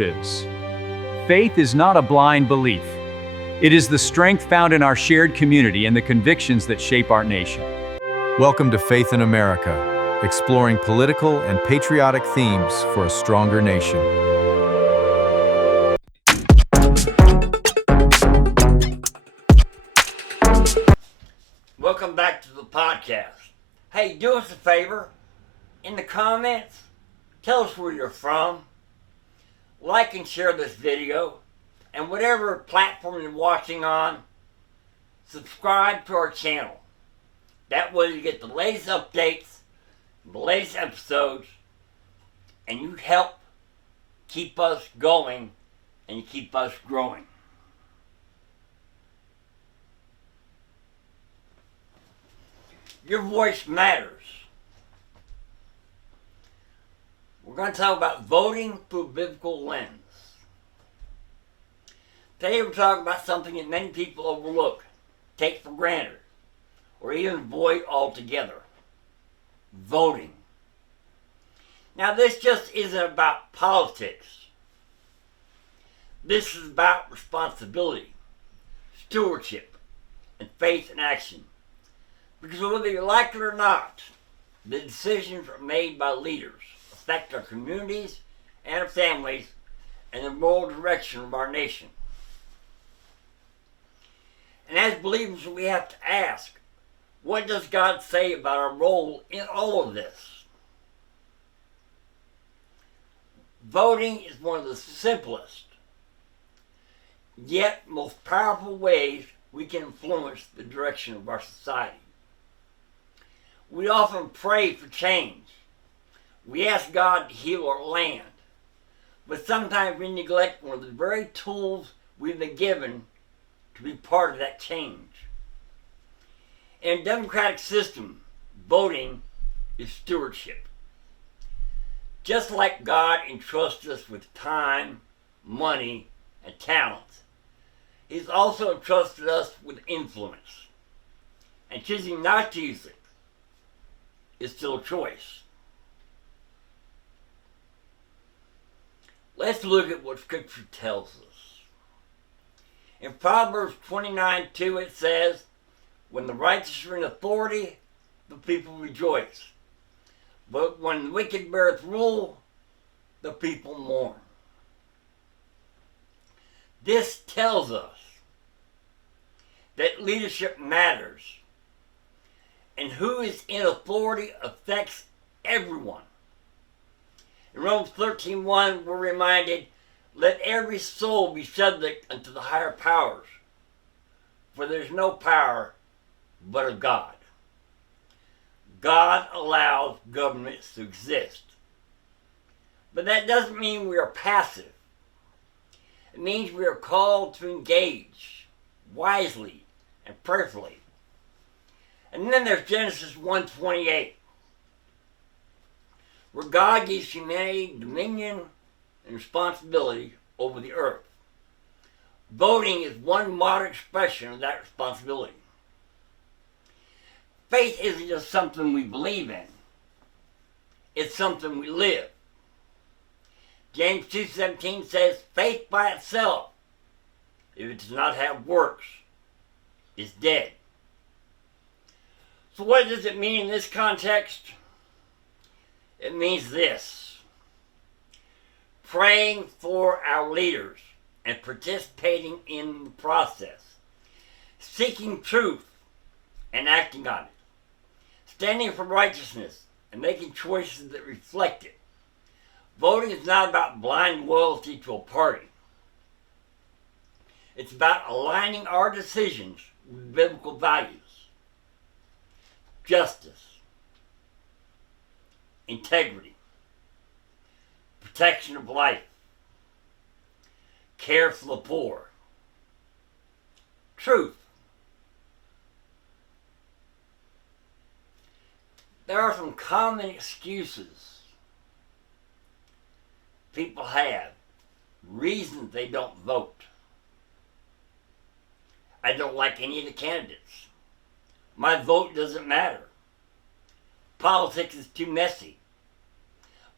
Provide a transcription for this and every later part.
is. Faith is not a blind belief. It is the strength found in our shared community and the convictions that shape our nation. Welcome to Faith in America, exploring political and patriotic themes for a stronger nation. Welcome back to the podcast. Hey, do us a favor. In the comments, tell us where you're from. Like and share this video. And whatever platform you're watching on, subscribe to our channel. That way you get the latest updates, the latest episodes, and you help keep us going and you keep us growing. Your voice matters. We're going to talk about voting through a biblical lens. Today we're talking about something that many people overlook, take for granted, or even avoid altogether. Voting. Now this just isn't about politics. This is about responsibility, stewardship, and faith in action. Because whether you like it or not, the decisions are made by leaders, affect our communities and our families, and the moral direction of our nation. And as believers, we have to ask, what does God say about our role in all of this? Voting is one of the simplest, yet most powerful ways we can influence the direction of our society. We often pray for change. We ask God to heal our land. But sometimes we neglect one of the very tools we've been given to be part of that change. In a democratic system, voting is stewardship. Just like God entrusts us with time, money, and talents, He's also entrusted us with influence. And choosing not to use it is still a choice. Let's look at what Scripture tells us. In Proverbs 29:2 it says, when the righteous are in authority, the people rejoice. But when the wicked beareth rule, the people mourn. This tells us that leadership matters, and who is in authority affects everyone. In Romans 13:1, we're reminded, let every soul be subject unto the higher powers, for there's no power but of God. God allows governments to exist. But that doesn't mean we are passive. It means we are called to engage wisely and prayerfully. And then there's Genesis 1:28, where God gives humanity dominion and responsibility over the earth. Voting is one modern expression of that responsibility. Faith isn't just something we believe in. It's something we live. James 2:17 says, faith by itself, if it does not have works, is dead. So what does it mean in this context? It means this: praying for our leaders and participating in the process, seeking truth and acting on it, standing for righteousness and making choices that reflect it. Voting is not about blind loyalty to a party. It's about aligning our decisions with biblical values: justice, integrity, protection of life, care for the poor, truth. There are some common excuses people have, reasons they don't vote. I don't like any of the candidates. My vote doesn't matter. Politics is too messy.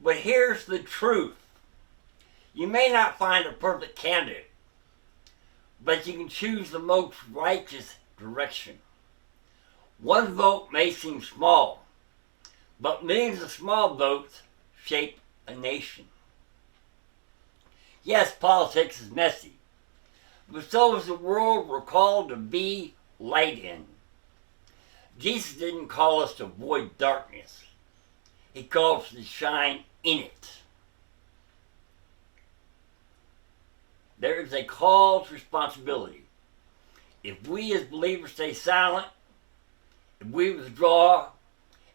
But here's the truth. You may not find a perfect candidate, but you can choose the most righteous direction. One vote may seem small, but millions of small votes shape a nation. Yes, politics is messy, but so is the world we're called to be light in. Jesus didn't call us to avoid darkness. He called us to shine in it. There is a call to responsibility. If we as believers stay silent, if we withdraw,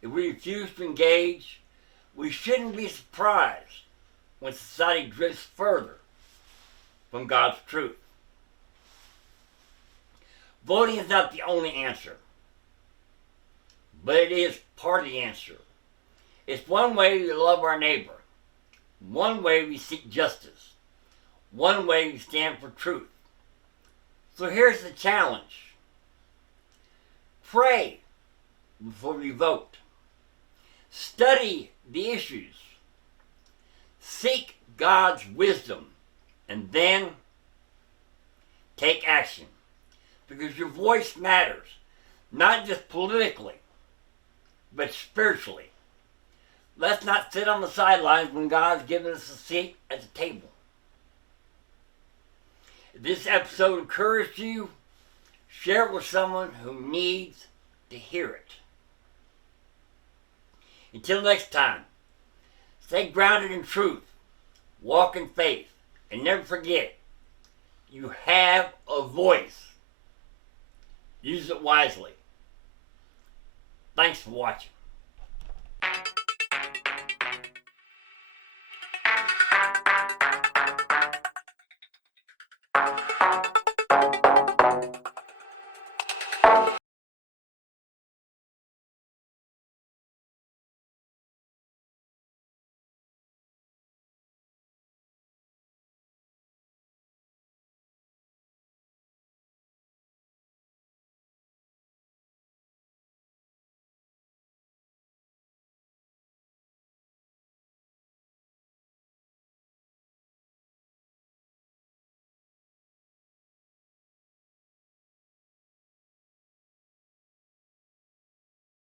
if we refuse to engage, we shouldn't be surprised when society drifts further from God's truth. Voting is not the only answer, but it is part of the answer. It's one way we love our neighbor, one way we seek justice, one way we stand for truth. So here's the challenge. Pray before you vote. Study the issues. Seek God's wisdom, and then take action. Because your voice matters, not just politically, but spiritually. Let's not sit on the sidelines when God's given us a seat at the table. If this episode encouraged you, share it with someone who needs to hear it. Until next time, stay grounded in truth, walk in faith, and never forget, you have a voice. Use it wisely. Thanks for watching.